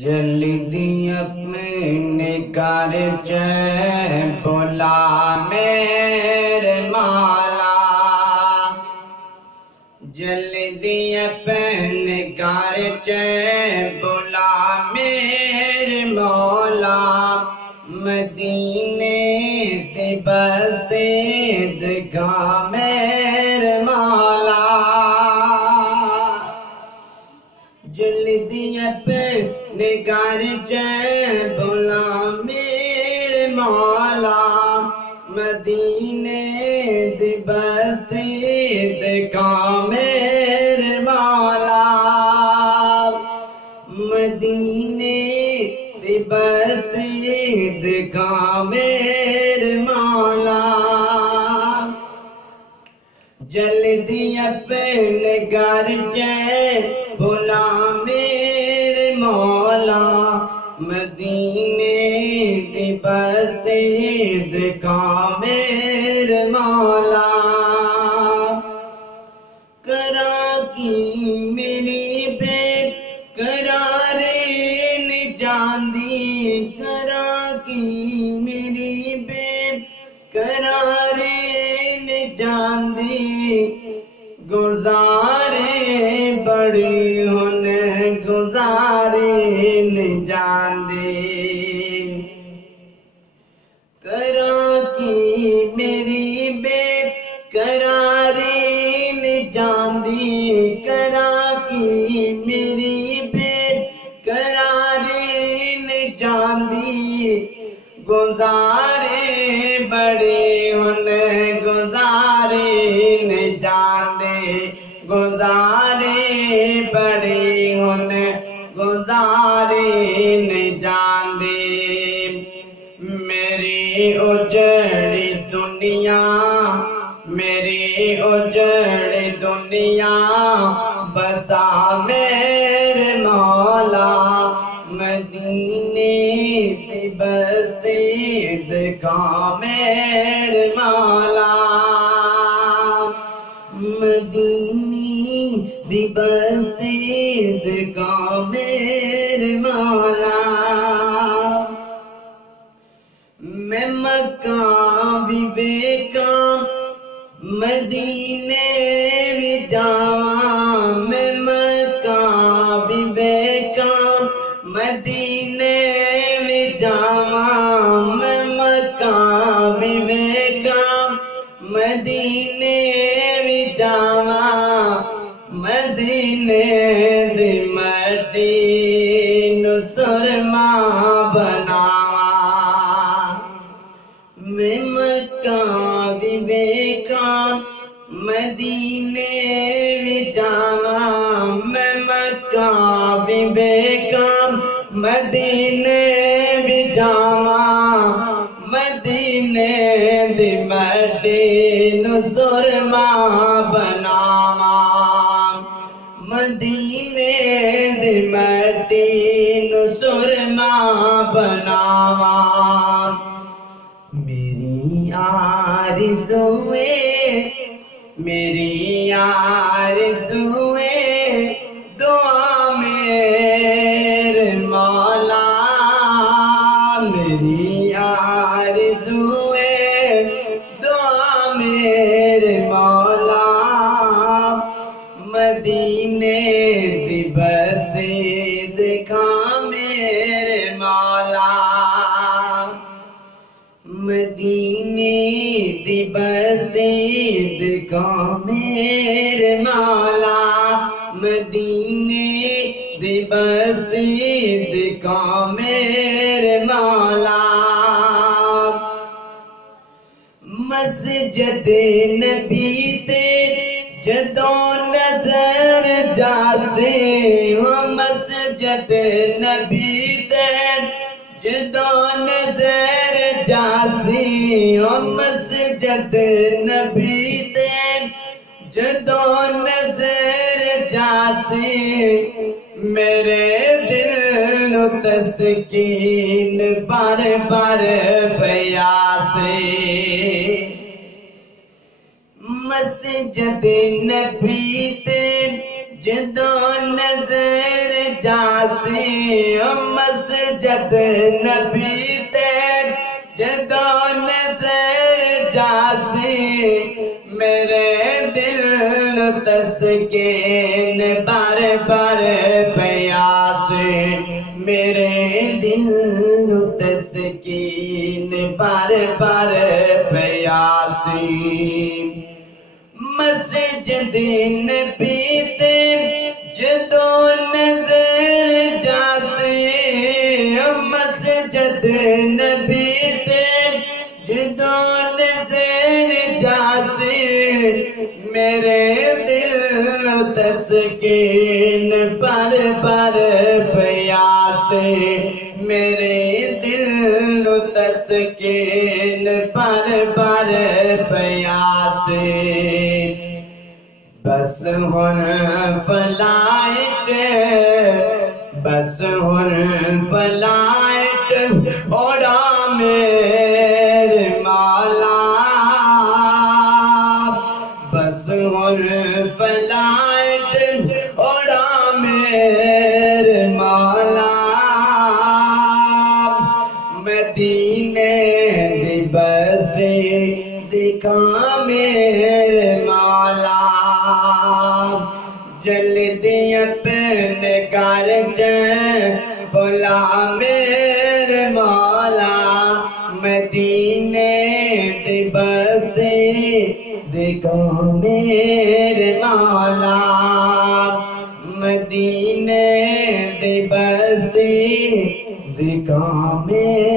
جلدی اپنے گھر چہ بلا میرے مولا، جلدی اپنے گھر چہ بلا میرے مولا، مدینے دی بستی دکھا میرے مولا، جلدی اپنے گھر چہ بلا میرے مولا، مدینے دی بستی دکھا میرے مولا، مدینے دی بستی دکھا میرے مولا، جلدی اپنے گھر چہ بلا میرے مولا، مدینے دی بستی دکھا میرے مولا، کرا کی میری بے قراری نہیں جاندی، کرا کی میری بے قراری نہیں جاندی، گزارے بڑی ہونے گزاری نہیں جاندی، کرا کی میری بے قراری نہیں جاندی، کرا کی میری بے قراری نہیں جاندی، گزارے بڑے ہونے گزاری نہیں جاندے، گزارے بڑے ہونے گزاری نہیں جاندے، میری اجڑی دنیا، میری اجڑی دنیا بسا میرے مولا، مدینے دی بستی دکھا میرے مولا، مدینے دی بستی دکھا میرے مولا، میں مکہ بھی ویکھاں مدینے بھی جاواں، میں مکہ بھی ویکھاں مدینے بھی جاواں، میں مکہ بھی ویکھاں مدینے بھی جاواں، مدینے دی مٹی نو سرما بناواں، میں مکہ بھی ویکھاں مدینے بھی جاواں، میں مکہ بھی ویکھاں مدینے بھی جاواں، مدینے دی مٹی نو سرما بناواں، مدینے دی مٹی نو سرما بناواں، میری آرزوئے، میری آرزوئے دعا میرے مولا، میری آرزوئے دعا میرے مولا، مدینے دی بستی دکھا میرے مولا، مدینے دی بستی دکھا میرے مولا، مدینے دی بستی دکھا میرے مولا، مسجد نبی تے جدوں نظر جاسی، مسجد نبی تے جدوں نظر جاسی، مسجد نبی تے جدوں نظر جاسی، میرے دل نو تسکین بار بار پیاسے، مسجد نبی تے جدوں نظر جاسی مسجد نبی تے جدوں نظر جاسی میرے دل نو تسکین بار بار پیاسی میرے دل نو تسکین بار بار پیاسی مسجد نبی تے جدوں نظر جاسی مسجد نبی تے جدوں نظر جاسی میرے دل نو تسکین بار بار پیاسی میرے دل نو تسکین بار بار پیاسی بس ہن فلائٹ اڑا میرے مولا بس ہن فلائٹ اڑا میرے مولا مدینے دی بستی دکھا میرے مولا جلدی اپنے گھر بلا میرے مولا مدینے دی بستی دکھا میرے مولا مدینے دی بستی دکھا میرے